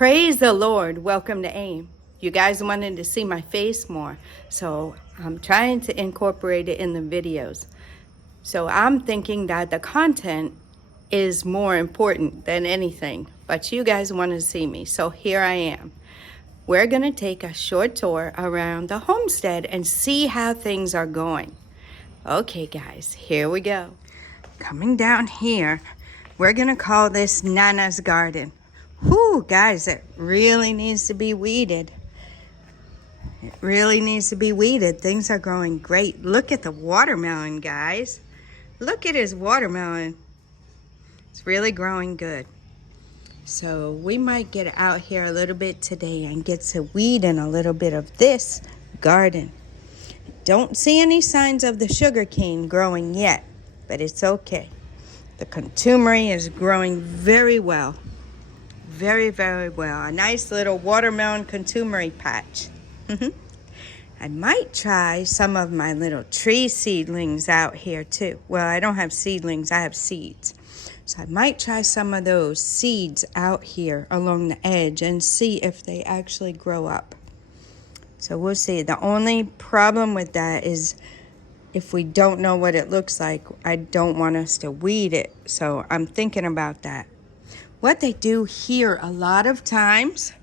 Praise the Lord. Welcome to AIM. You guys wanted to see my face more, so I'm trying to incorporate it in the videos. So I'm thinking that the content is more important than anything, but you guys want to see me, so here I am. We're going to take a short tour around the homestead and see how things are going. Okay, guys, here we go. Coming down here, we're going to call this Nana's garden. Whew, guys, it really needs to be weeded. It really needs to be weeded. Things are growing great. Look at the watermelon, guys. Look at his watermelon. It's really growing good. So we might get out here a little bit today and get to weeding a little bit of this garden. Don't see any signs of the sugarcane growing yet, but it's okay. The contumery is growing very well. Very, very well. A nice little watermelon contumery patch. I might try some of my little tree seedlings out here too. Well, I don't have seedlings, I have seeds. So I might try some of those seeds out here along the edge and see if they actually grow up. So we'll see. The only problem with that is if we don't know what it looks like, I don't want us to weed it. So I'm thinking about that. What they do here a lot of times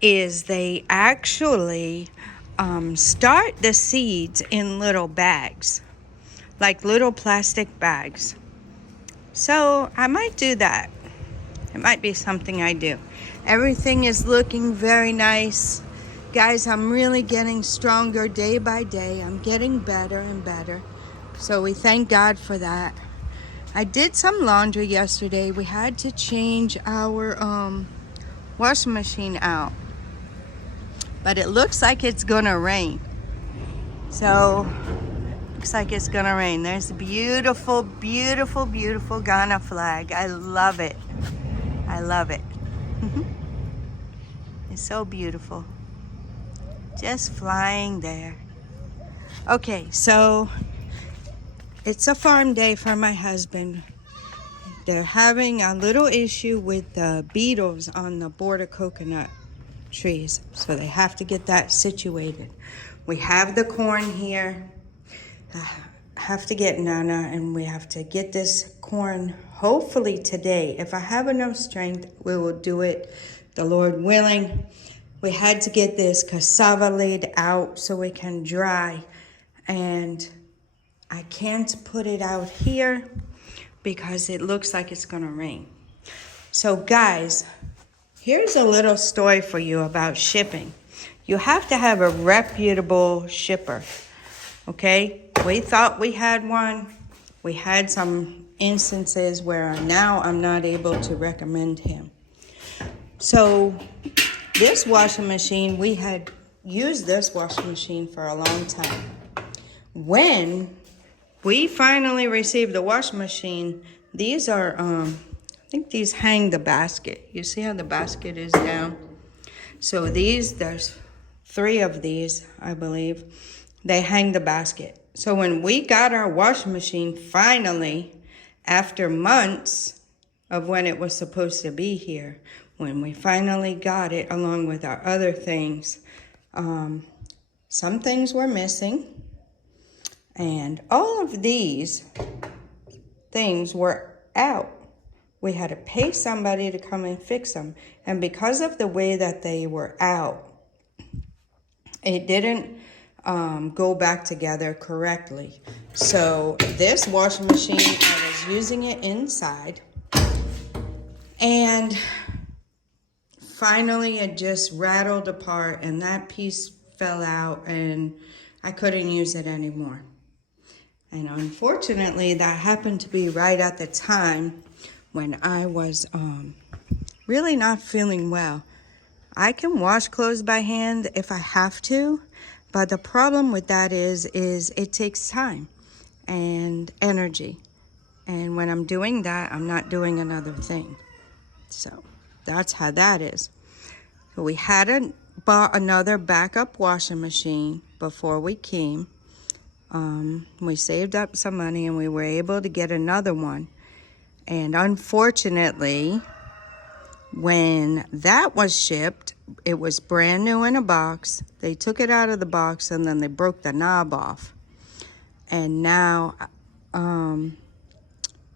is they actually start the seeds in little bags, like little plastic bags. So I might do that. It might be something I do. Everything is looking very nice. Guys, I'm really getting stronger day by day. I'm getting better and better. So we thank God for that. I did some laundry yesterday. We had to change our washing machine out. But it looks like it's gonna rain. So, looks like it's gonna rain. There's a beautiful, beautiful, beautiful Ghana flag. I love it. I love it. It's so beautiful. Just flying there. Okay, so it's a farm day for my husband. They're having a little issue with the beetles on the border coconut trees. So they have to get that situated. We have the corn here. Have to get Nana and we have to get this corn hopefully today. If I have enough strength, we will do it, the Lord willing. We had to get this cassava laid out so it can dry, and I can't put it out here because it looks like it's gonna rain. So guys, here's a little story for you about shipping. You have to have a reputable shipper, okay? We thought we had one. We had some instances where now I'm not able to recommend him. So this washing machine, we had used this washing machine for a long time. When we finally received the washing machine, these are, I think these hang the basket. You see how the basket is down? So there's 3 of these, I believe. They hang the basket. So when we got our washing machine, finally, after months of when it was supposed to be here, when we finally got it along with our other things, some things were missing. And all of these things were out. We had to pay somebody to come and fix them. And because of the way that they were out, it didn't go back together correctly. So this washing machine, I was using it inside. And finally it just rattled apart and that piece fell out and I couldn't use it anymore. And unfortunately, that happened to be right at the time when I was really not feeling well. I can wash clothes by hand if I have to, but the problem with that is it takes time and energy. And when I'm doing that, I'm not doing another thing. So that's how that is. So we hadn't bought another backup washing machine before we came. We saved up some money and we were able to get another one. And unfortunately, When that was shipped, it was brand new in a box. They took it out of the box and then they broke the knob off. And now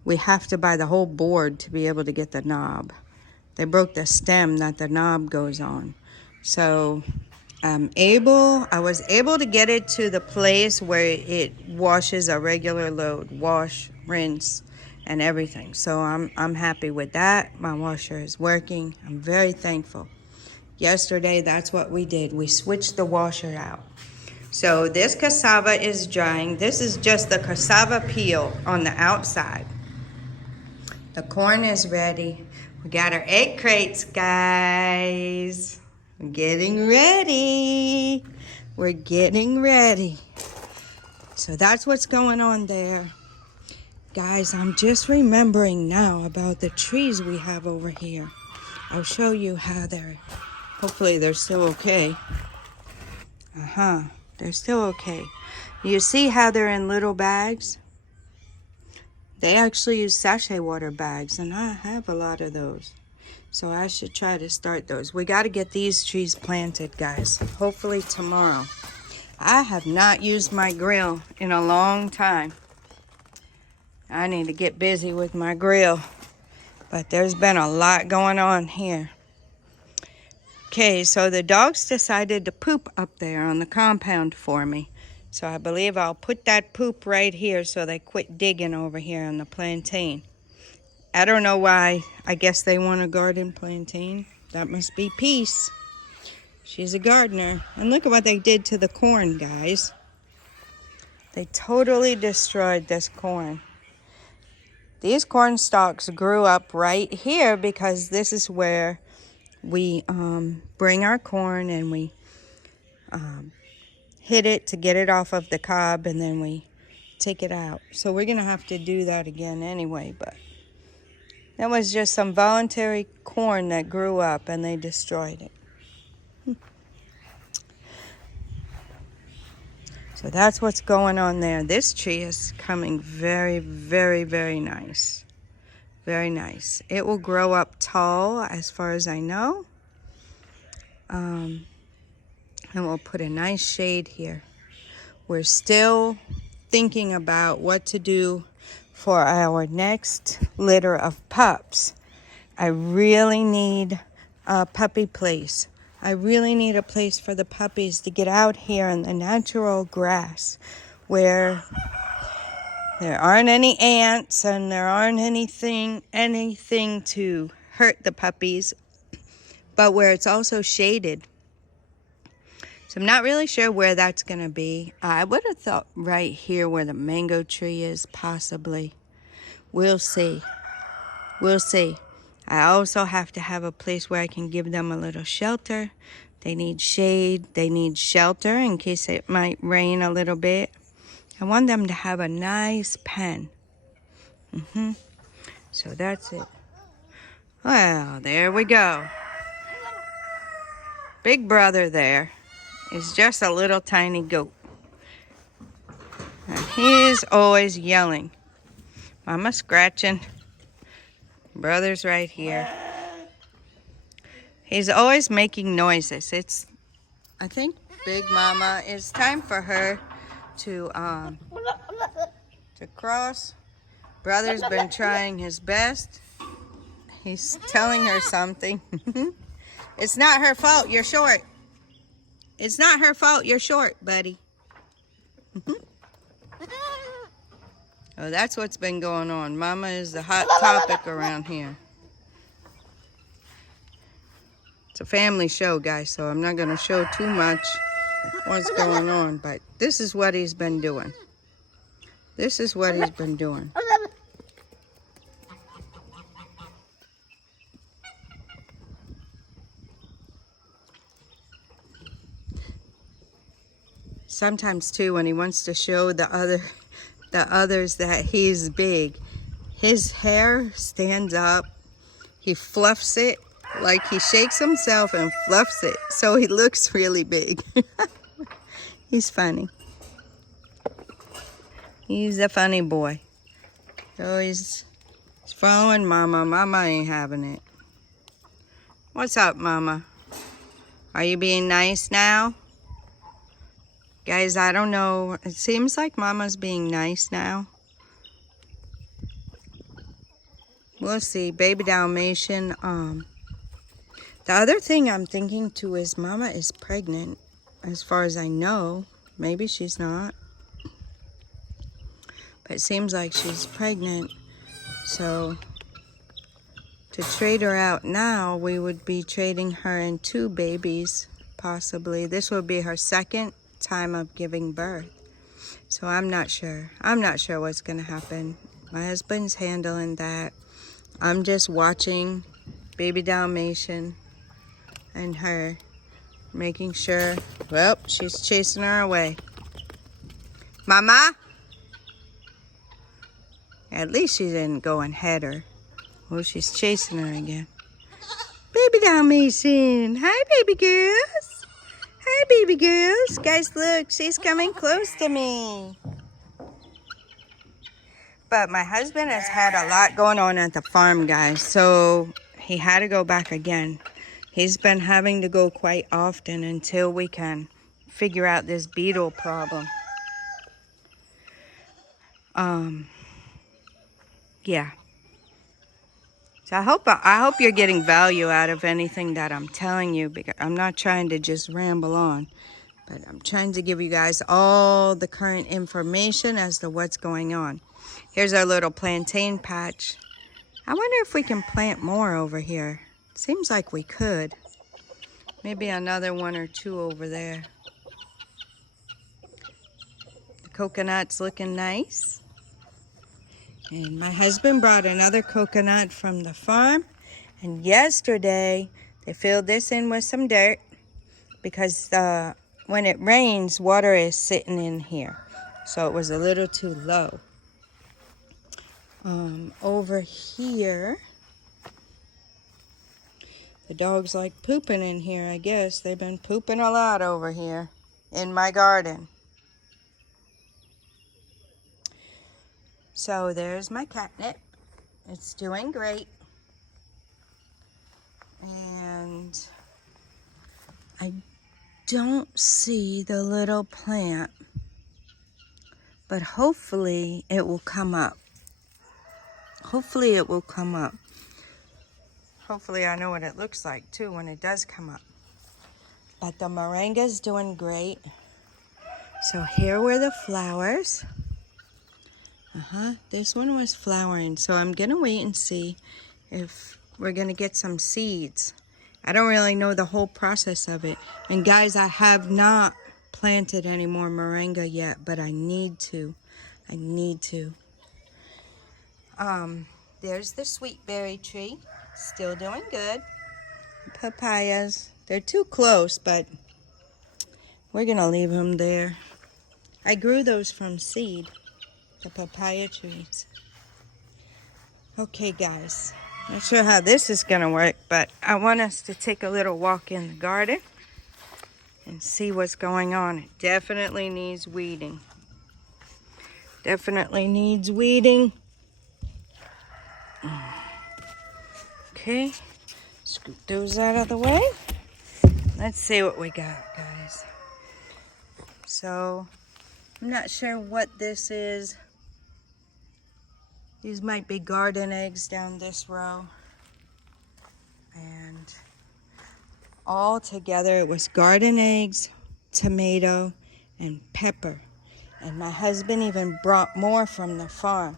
we have to buy the whole board to be able to get the knob. They broke the stem that the knob goes on. So I was able to get it to the place where it washes a regular load, wash, rinse, and everything. So I'm happy with that. My washer is working. I'm very thankful. Yesterday, that's what we did. We switched the washer out. So this cassava is drying. This is just the cassava peel on the outside. The corn is ready. We got our egg crates, guys. We're getting ready. We're getting ready. So that's what's going on there. Guys, I'm just remembering now about the trees we have over here. I'll show you how hopefully they're still okay. They're still okay. You see how they're in little bags? They actually use sachet water bags, and I have a lot of those. So I should try to start those. We got to get these trees planted, guys. Hopefully tomorrow. I have not used my grill in a long time. I need to get busy with my grill. But there's been a lot going on here. Okay, so the dogs decided to poop up there on the compound for me. So I believe I'll put that poop right here so they quit digging over here on the plantain. I don't know why. I guess they want to garden plantain. That must be Peace. She's a gardener. And look at what they did to the corn, guys. They totally destroyed this corn. These corn stalks grew up right here because this is where we bring our corn and we hit it to get it off of the cob, and then we take it out. So we're going to have to do that again anyway, but that was just some voluntary corn that grew up and they destroyed it. So that's what's going on there. This tree is coming very, very, very nice. Very nice. It will grow up tall as far as I know. And we'll put a nice shade here. We're still thinking about what to do for our next litter of pups. I really need a puppy place. I really need a place for the puppies to get out here in the natural grass where there aren't any ants and there aren't anything to hurt the puppies, but where it's also shaded. So I'm not really sure where that's going to be. I would have thought right here where the mango tree is, possibly. We'll see. We'll see. I also have to have a place where I can give them a little shelter. They need shade. They need shelter in case it might rain a little bit. I want them to have a nice pen. So that's it. Well, there we go. Big brother there is just a little tiny goat. And he's always yelling. Mama scratching. Brother's right here. He's always making noises. I think Big Mama, it's time for her to cross. Brother's been trying his best. He's telling her something. It's not her fault, you're short. It's not her fault, you're short, buddy. Oh, that's what's been going on. Mama is the hot topic around here. It's a family show, guys, so I'm not going to show too much what's going on, but this is what he's been doing. This is what he's been doing. Sometimes too, when he wants to show the others that he's big, his hair stands up. He fluffs it, like he shakes himself and fluffs it, so he looks really big. He's funny. He's a funny boy. So he's following Mama. Mama ain't having it. What's up, Mama? Are you being nice now? Guys, I don't know. It seems like Mama's being nice now. We'll see. Baby Dalmatian. The other thing I'm thinking too is Mama is pregnant. As far as I know. Maybe she's not. But it seems like she's pregnant. So to trade her out now, we would be trading her in 2 babies, possibly. This will be her second time of giving birth. So I'm not sure. I'm not sure what's going to happen. My husband's handling that. I'm just watching Baby Dalmatian and her, making sure. Well, she's chasing her away. Mama? At least she didn't go and head her. Oh, she's chasing her again. Baby Dalmatian. Hi, baby girls. Hi, baby girls. Guys, look. She's coming close to me. But my husband has had a lot going on at the farm, guys. So he had to go back again. He's been having to go quite often until we can figure out this beetle problem. Yeah. So I hope you're getting value out of anything that I'm telling you, because I'm not trying to just ramble on, but I'm trying to give you guys all the current information as to what's going on. Here's our little plantain patch. I wonder if we can plant more over here. Seems like we could. Maybe another 1 or 2 over there. The coconut's looking nice. And my husband brought another coconut from the farm. And yesterday, they filled this in with some dirt because when it rains, water is sitting in here. So it was a little too low. Over here, the dogs like pooping in here, I guess. They've been pooping a lot over here in my garden. So there's my catnip. It's doing great. And I don't see the little plant, but hopefully it will come up. Hopefully it will come up. Hopefully I know what it looks like too when it does come up. But the moringa's doing great. So here were the flowers. This one was flowering, so I'm gonna wait and see if we're gonna get some seeds. I don't really know the whole process of it. And guys, I have not planted any more moringa yet, but I need to. I need to. There's the sweet berry tree, still doing good. Papayas, they're too close, but we're gonna leave them there. I grew those from seed. The papaya trees. Okay, guys. Not sure how this is going to work, but I want us to take a little walk in the garden and see what's going on. It definitely needs weeding. Definitely needs weeding. Okay. Scoop those out of the way. Let's see what we got, guys. So, I'm not sure what this is. These might be garden eggs down this row. And all together it was garden eggs, tomato, and pepper. And my husband even brought more from the farm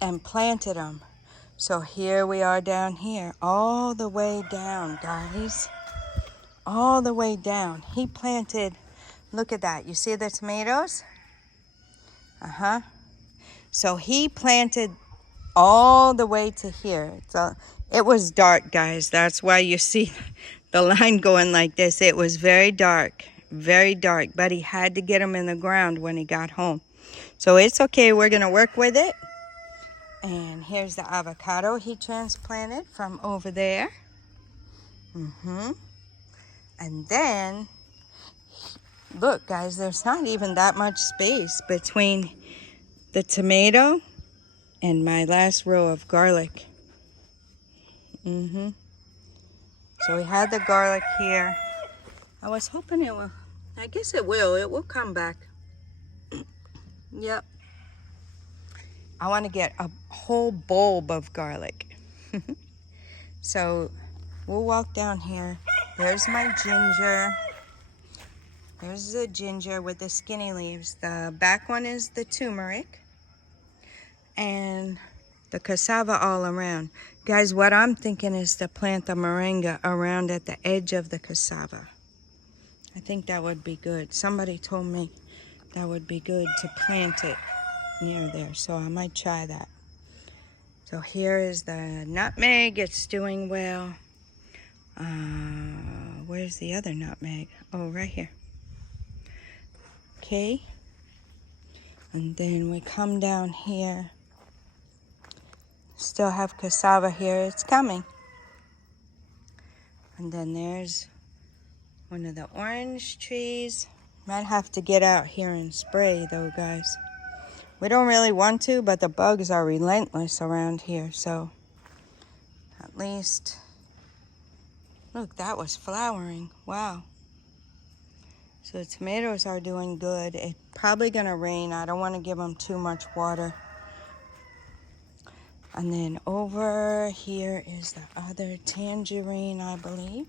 and planted them. So here we are down here, all the way down, guys. All the way down. He planted, look at that. You see the tomatoes? So he planted all the way to here. So it was dark, guys. That's why you see the line going like this. It was very dark, but he had to get them in the ground when he got home. So it's okay. We're going to work with it. And here's the avocado he transplanted from over there. And then, look, guys, there's not even that much space between the tomato and my last row of garlic. So we had the garlic here. I was hoping it will, I guess it will come back. Yep. I want to get a whole bulb of garlic. So we'll walk down here. There's my ginger. There's the ginger with the skinny leaves. The back one is the turmeric. And the cassava all around. Guys, what I'm thinking is to plant the moringa around at the edge of the cassava. I think that would be good. Somebody told me that would be good to plant it near there, so I might try that. So here is the nutmeg. It's doing well. Where's the other nutmeg? Oh, right here. Okay. And then we come down here. Still have cassava here. It's coming. And then there's one of the orange trees. Might have to get out here and spray though, guys. We don't really want to, but the bugs are relentless around here, so at least, look, that was flowering. Wow. So the tomatoes are doing good. It's probably gonna rain. I don't want to give them too much water. And then over here is the other tangerine, I believe.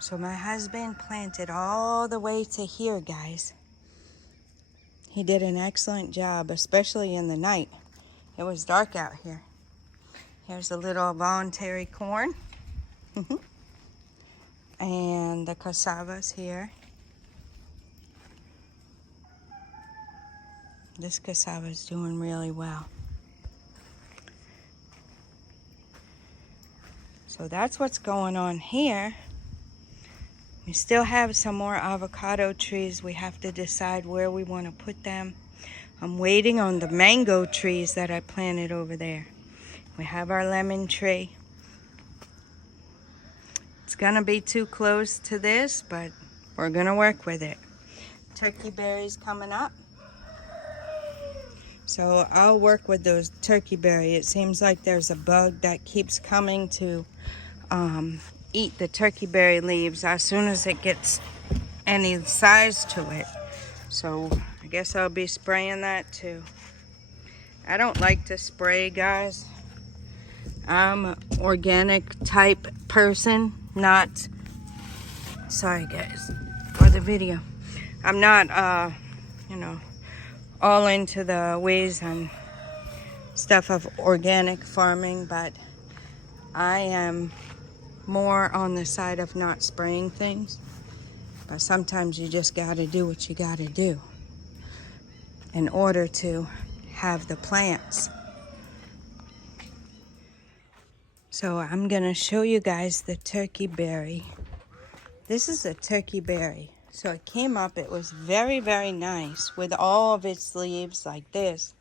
So my husband planted all the way to here, guys. He did an excellent job, especially in the night. It was dark out here. Here's a little voluntary corn. And the cassava's here. This cassava's doing really well. So that's what's going on here. We still have some more avocado trees. We have to decide where we want to put them. I'm waiting on the mango trees that I planted over there. We have our lemon tree. It's gonna be too close to this, but we're gonna work with it. Turkey berries coming up. So I'll work with those turkey berries. It seems like there's a bug that keeps coming to eat the turkey berry leaves as soon as it gets any size to it. So I guess I'll be spraying that too. I don't like to spray, guys. I'm an organic type person, not, sorry guys for the video. I'm not, you know, all into the ways and stuff of organic farming, but I am more on the side of not spraying things. But sometimes you just gotta do what you gotta do in order to have the plants. So I'm gonna show you guys the turkey berry. This is a turkey berry. So it came up, it was very, very nice with all of its leaves like this.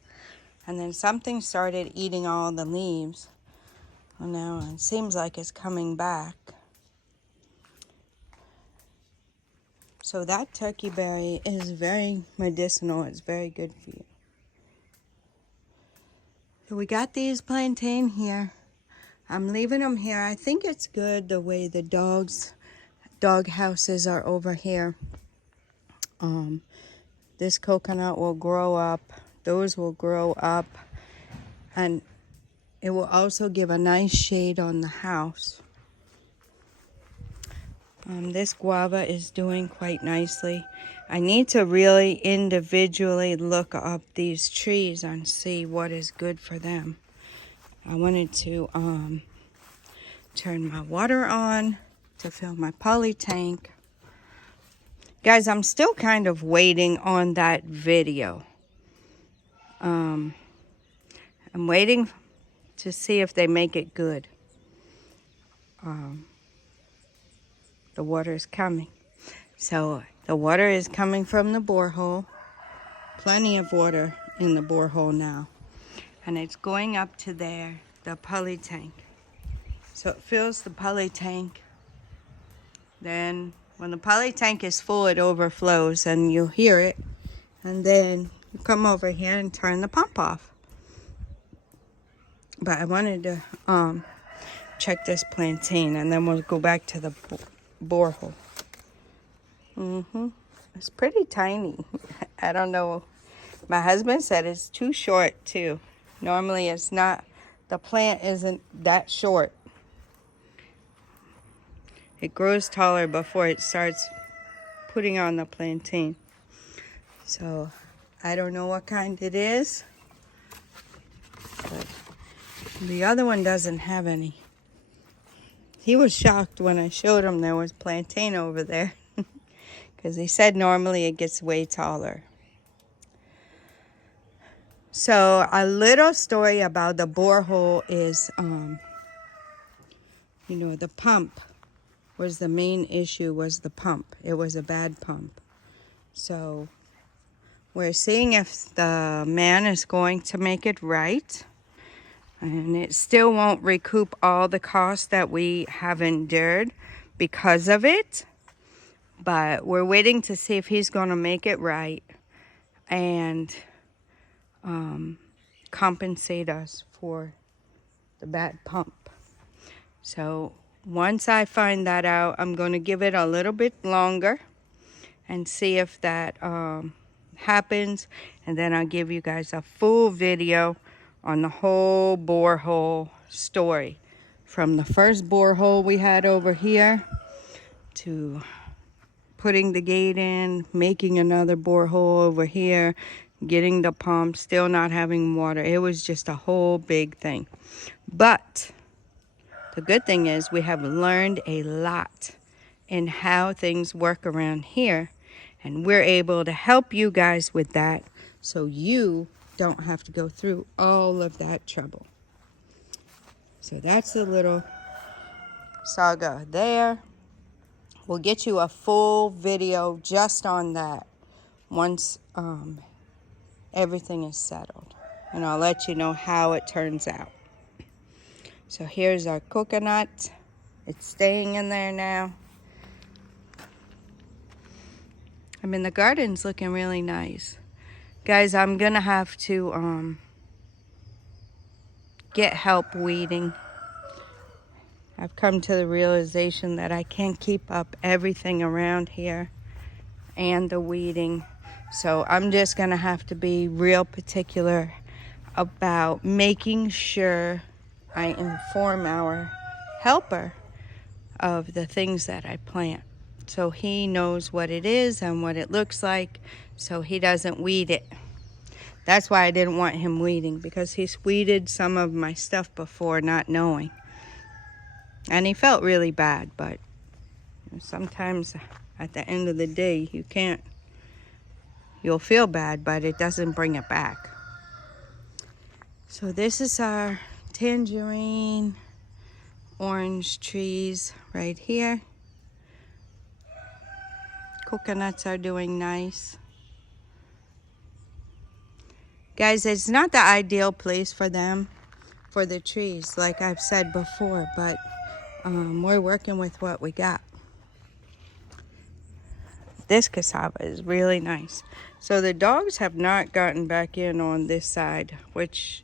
And then something started eating all the leaves. Well, now it seems like it's coming back. So that turkey berry is very medicinal. It's very good for you. So we got these plantain here. I'm leaving them here. I think it's good the way the dog houses are over here. This coconut will grow up. Those will grow up. And it will also give a nice shade on the house. This guava is doing quite nicely. I need to really individually look up these trees and see what is good for them. I wanted to turn my water on to fill my poly tank. Guys, I'm still kind of waiting on that video. I'm waiting to see if they make it good. The water is coming. So the water is coming from the borehole. Plenty of water in the borehole now. And it's going up to there, the poly tank. So it fills the poly tank. Then when the poly tank is full, it overflows and you'll hear it. And then you come over here and turn the pump off. But I wanted to check this plantain, and then we'll go back to the borehole. It's pretty tiny. I don't know. My husband said it's too short too. Normally it's not. The plant isn't that short. It grows taller before it starts putting on the plantain. So I don't know what kind it is, but the other one doesn't have any. He was shocked when I showed him there was plantain over there because he said normally it gets way taller. So a little story about the borehole is, the pump was the main issue, was the pump. It was a bad pump. So we're seeing if the man is going to make it right. And it still won't recoup all the costs that we have endured because of it. But we're waiting to see if he's going to make it right and compensate us for the bad pump. So once I find that out, I'm going to give it a little bit longer and see if that happens. And then I'll give you guys a full video on the whole borehole story. From the first borehole we had over here to putting the gate in, making another borehole over here, getting the pump, still not having water. It was just a whole big thing. But the good thing is we have learned a lot in how things work around here. And we're able to help you guys with that so you don't have to go through all of that trouble. So that's the little saga there. We'll get you a full video just on that once everything is settled. And I'll let you know how it turns out. So here's our coconut. It's staying in there now. I mean, the garden's looking really nice. Guys, I'm gonna have to get help weeding. I've come to the realization that I can't keep up everything around here and the weeding. So I'm just gonna have to be real particular about making sure I inform our helper of the things that I plant, so he knows what it is and what it looks like, so he doesn't weed it. That's why I didn't want him weeding, because he's weeded some of my stuff before not knowing. And he felt really bad, but sometimes at the end of the day, you'll feel bad, but it doesn't bring it back. So this is our tangerine orange trees right here. Coconuts are doing nice. Guys, it's not the ideal place for them, for the trees, like I've said before, but we're working with what we got. This cassava is really nice. So the dogs have not gotten back in on this side, which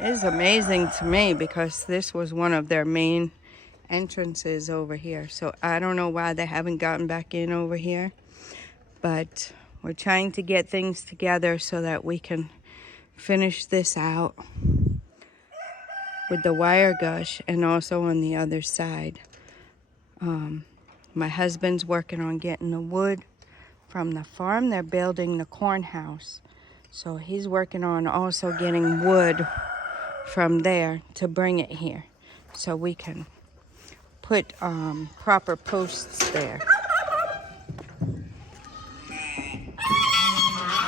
is amazing to me because this was one of their main entrances over here. So I don't know why they haven't gotten back in over here, but we're trying to get things together so that we can finish this out with the wire gush, and also on the other side. My husband's working on getting the wood from the farm. They're building the corn house. So he's working on also getting wood from there to bring it here so we can put proper posts there.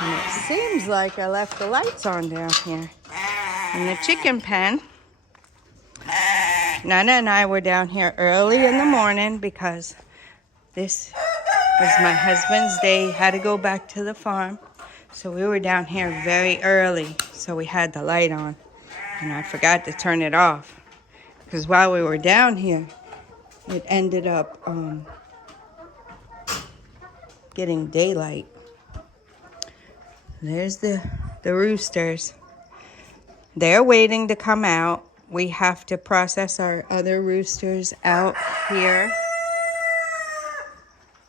And it seems like I left the lights on down here in the chicken pen. Nana and I were down here early in the morning because this was my husband's day. He had to go back to the farm. So we were down here very early. So we had the light on. And I forgot to turn it off. Because while we were down here, it ended up getting daylight. There's the roosters. They're waiting to come out. we have to process our other roosters out here.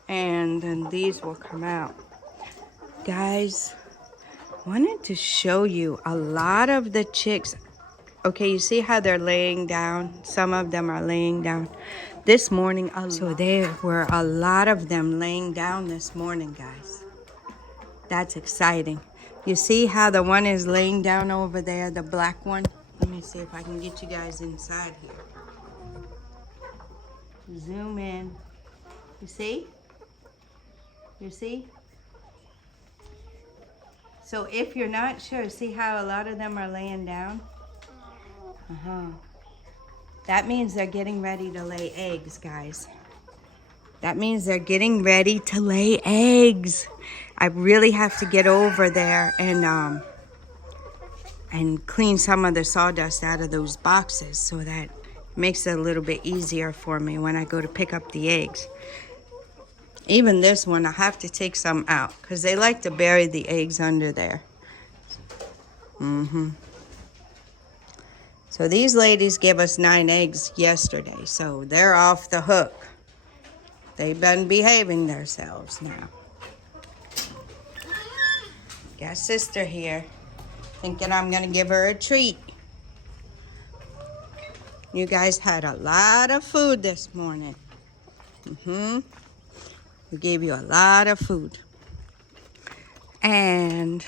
And then these will come out. Guys, wanted to show you a lot of the chicks. Okay, you see how they're laying down? Some of them are laying down. This morning, so there were a lot of them laying down this morning, guys. That's exciting. You see how the one is laying down over there, the black one? Let me see if I can get you guys inside here. Zoom in. You see? You see? So if you're not sure, see how a lot of them are laying down? That means they're getting ready to lay eggs, guys. That means they're getting ready to lay eggs. I really have to get over there and clean some of the sawdust out of those boxes so that makes it a little bit easier for me when I go to pick up the eggs. Even this one, I have to take some out because they like to bury the eggs under there. So these ladies gave us 9 eggs yesterday, so they're off the hook. They've been behaving themselves now. Got sister here, thinking I'm gonna give her a treat. You guys had a lot of food this morning. We gave you a lot of food. And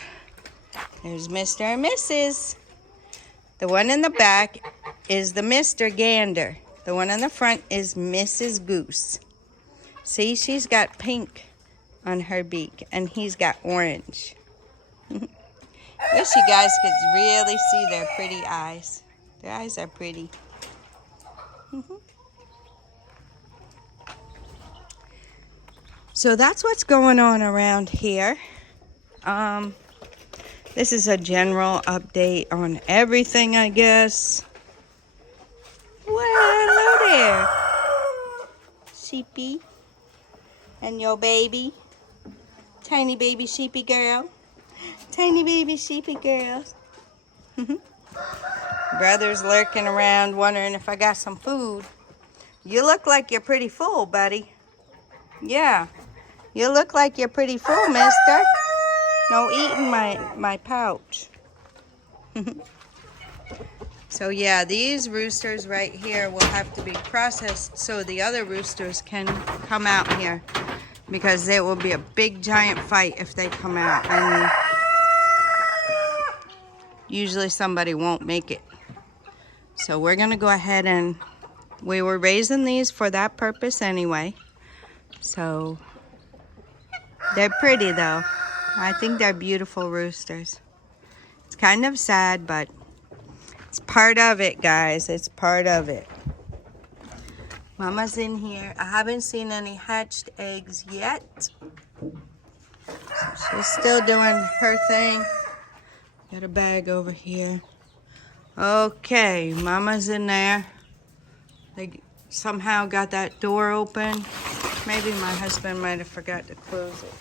there's Mr. and Mrs. The one in the back is the Mr. Gander. The one in the front is Mrs. Goose. See, she's got pink on her beak, and he's got orange. Wish you guys could really see their pretty eyes. Their eyes are pretty. So that's what's going on around here. This is a general update on everything, I guess. Well, hello there, sheepy. And your baby. Tiny baby sheepy girl. Tiny baby sheepy girl. Brother's lurking around wondering if I got some food. You look like you're pretty full, buddy. Yeah. You look like you're pretty full, mister. No eating my pouch. So yeah, these roosters right here will have to be processed so the other roosters can come out here, because it will be a big giant fight if they come out, and usually somebody won't make it. So we're gonna go ahead, and we were raising these for that purpose anyway. So they're pretty though. I think they're beautiful roosters. It's kind of sad, but it's part of it, guys. It's part of it. Mama's in here. I haven't seen any hatched eggs yet. So she's still doing her thing. Got a bag over here. Okay, Mama's in there. They somehow got that door open. Maybe my husband might have forgot to close it.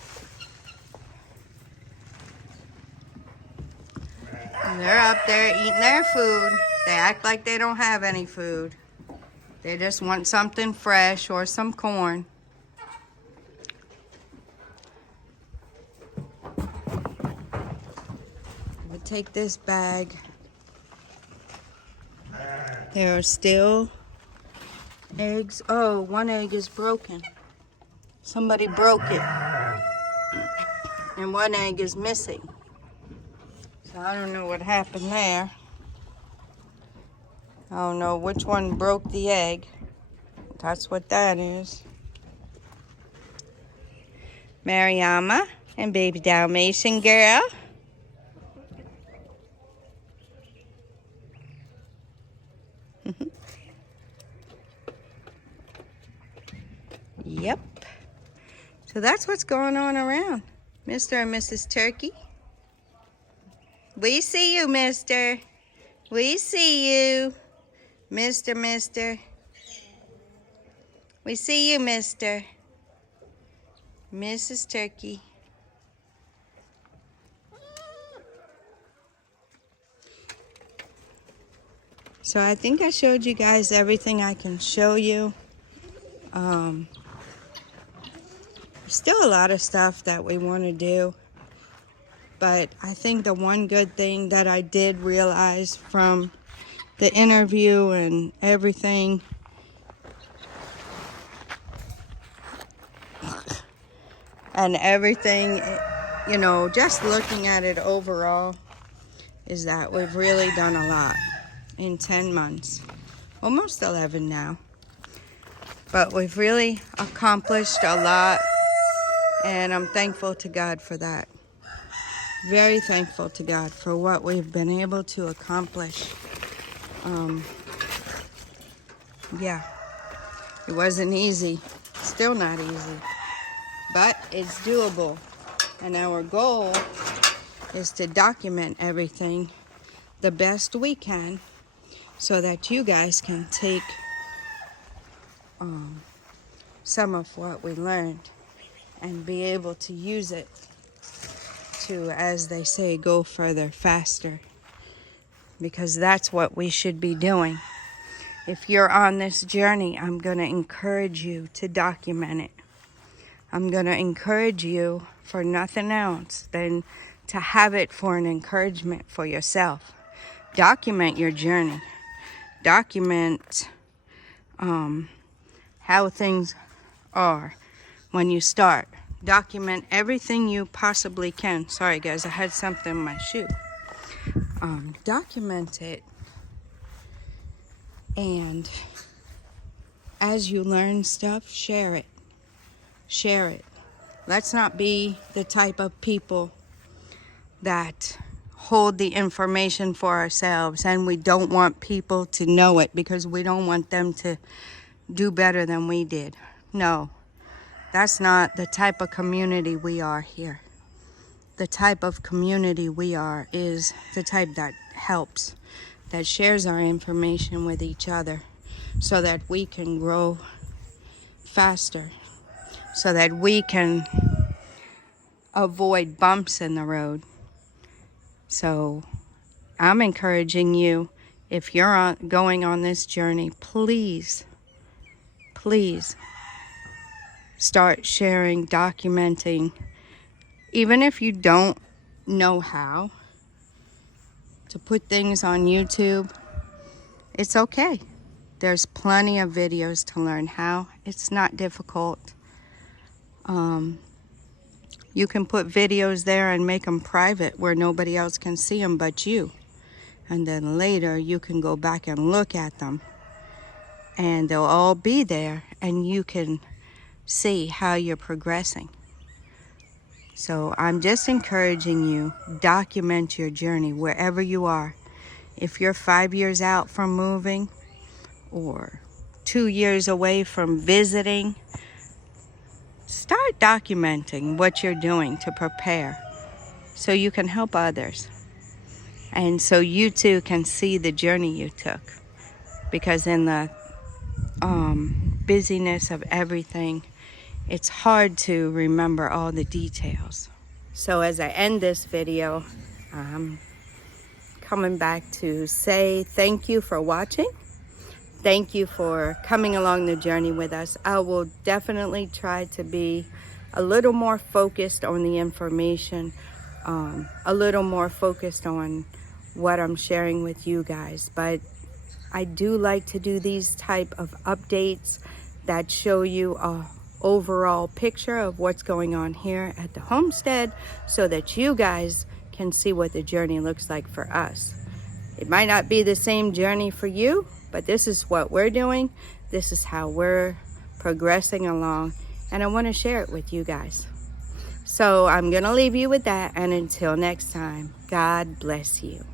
And they're up there eating their food. They act like they don't have any food. They just want something fresh or some corn. We'll take this bag. There are still eggs. Oh, one egg is broken. Somebody broke it. And one egg is missing. So I don't know what happened there. I don't know which one broke the egg. That's what that is. Mariama and baby Dalmatian girl. Yep. So that's what's going on around. Mr. and Mrs. Turkey. We see you, mister. We see you. Mister. We see you, mister. Mrs. Turkey. So I think I showed you guys everything I can show you. Still a lot of stuff that we want to do. But I think the one good thing that I did realize from the interview and everything you know, just looking at it overall, is that we've really done a lot in 10 months, almost 11 now. But we've really accomplished a lot, and I'm thankful to God for that. Very thankful to God for what we've been able to accomplish. Yeah, it wasn't easy, still not easy, but it's doable. And our goal is to document everything the best we can so that you guys can take some of what we learned and be able to use it to, as they say, go further, faster. Because that's what we should be doing. If you're on this journey, I'm going to encourage you to document it. I'm going to encourage you for nothing else than to have it for an encouragement for yourself. Document your journey. Document how things are when you start. Document everything you possibly can. Sorry guys, I had something in my shoe. Document it, and as you learn stuff, share it. Share it. Let's not be the type of people that hold the information for ourselves and we don't want people to know it because we don't want them to do better than we did. No, that's not the type of community we are here. The type of community we are is the type that helps, that shares our information with each other so that we can grow faster, so that we can avoid bumps in the road. So I'm encouraging you, if you're going on this journey, please start sharing, documenting. Even if you don't know how to put things on YouTube, it's okay. There's plenty of videos to learn how. It's not difficult. You can put videos there and make them private where nobody else can see them but you. And then later you can go back and look at them. And they'll all be there and you can see how you're progressing. So I'm just encouraging you, document your journey wherever you are. If you're 5 years out from moving or 2 years away from visiting, start documenting what you're doing to prepare so you can help others. And so you too can see the journey you took. Because in the busyness of everything, it's hard to remember all the details. So as I end this video, I'm coming back to say thank you for watching. Thank you for coming along the journey with us. I will definitely try to be a little more focused on the information, a little more focused on what I'm sharing with you guys. But I do like to do these type of updates that show you a overall picture of what's going on here at the homestead so that you guys can see what the journey looks like for us. It might not be the same journey for you, but this is what we're doing. This is how we're progressing along, and I want to share it with you guys. So I'm going to leave you with that, and until next time, God bless you.